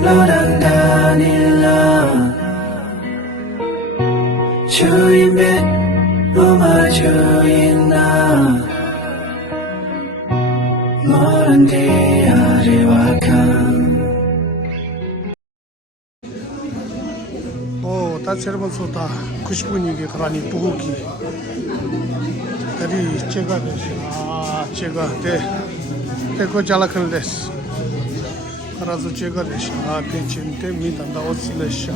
로랑다닐라 주인 뱃 로마 주인나 모른 디아리와 다 세르번소다 90분이게 가라니 부고기 다리 제가 제가 대고 잘라클레스 알아서 제가 되시 괜찮대 미단다 옷을레샤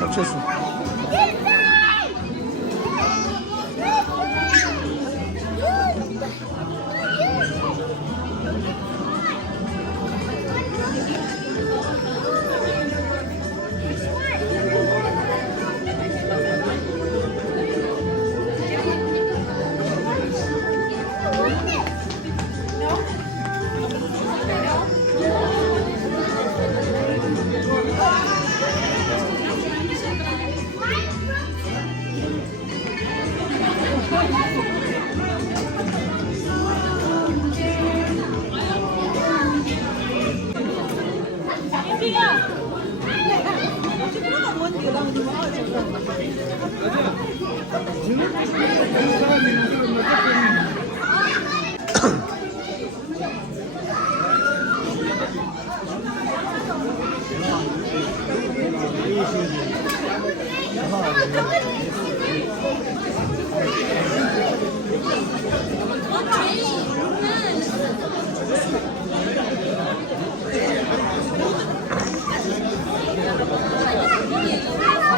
합쳤어.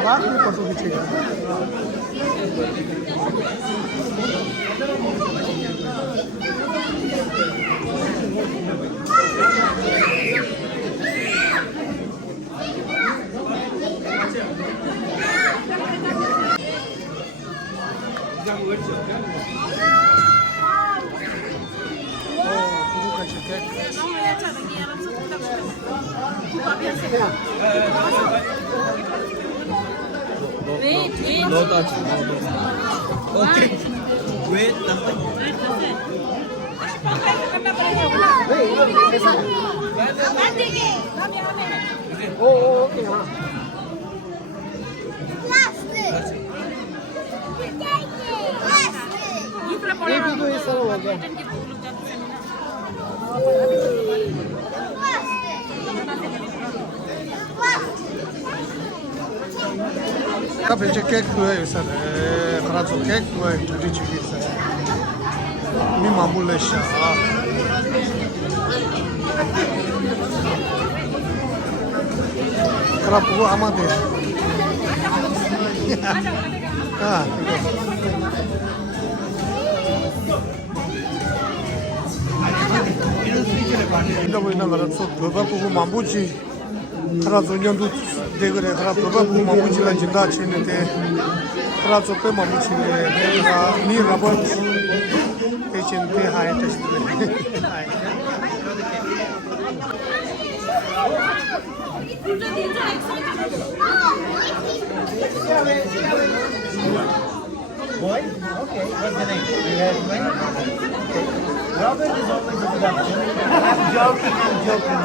Bakit pa ito siya? No touch. Okay. Wait lang. Okay ha. Itu isa wala. Kapag cake to है सर खरा तो cake to है जुड़ी चुकी सर मी मामूल है शाह खरा पुरो आमादे हाँ 인다 보이나 말았어. 너가 보고 만보지. khara zo nyam du de gre khara to ba bu ma mu chi la jinda chi ne de khara zo pe ma mu chi ne de khara ni robot pe chen pe hai test de hai Boy? Okay, what's the name? Do you have a name? Robert is always a production. I'm joking.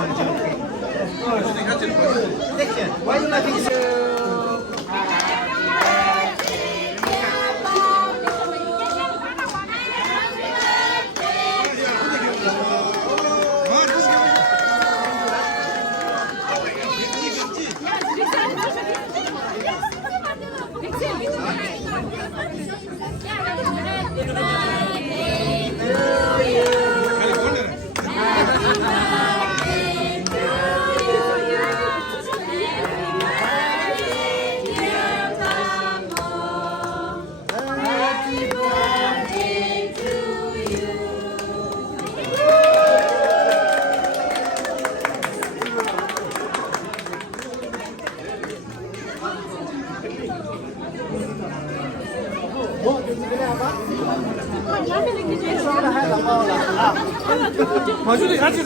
Of course. Section. Why do you not think so? 마주리 같이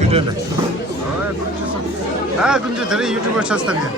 Güzel. Ha, kuncu tere YouTuber chasta bhi.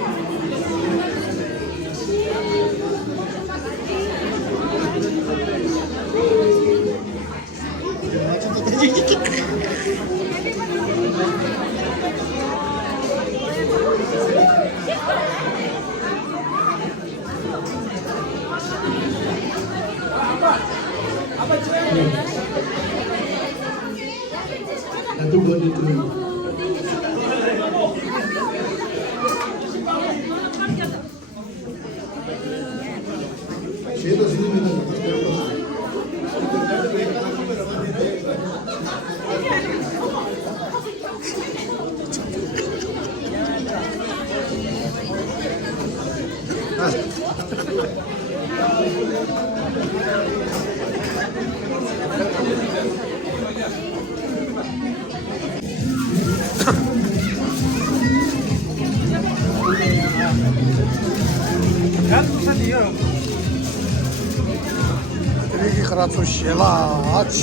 Direkt kratso shela aç.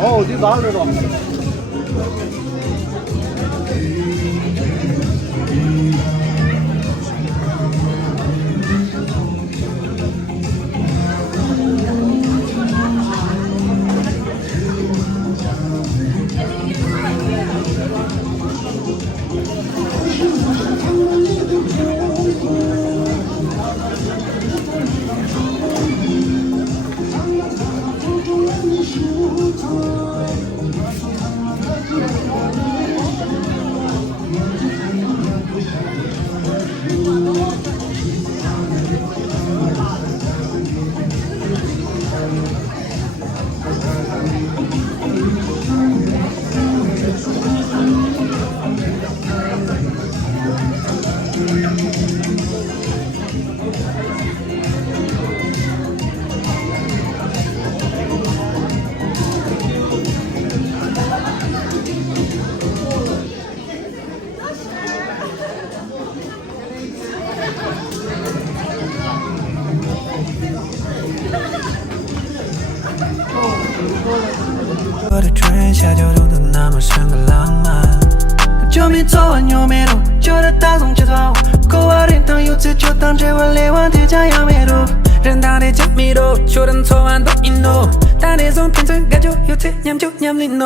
어디 나를 봐.我的春夏秋冬都那么深刻浪漫。就没昨晚有没路，觉得大众节奏，口话点灯有次就当这晚连晚贴家要没路。人大的加密度，就等昨晚都引路，但那种变成感觉有次念就念里弄。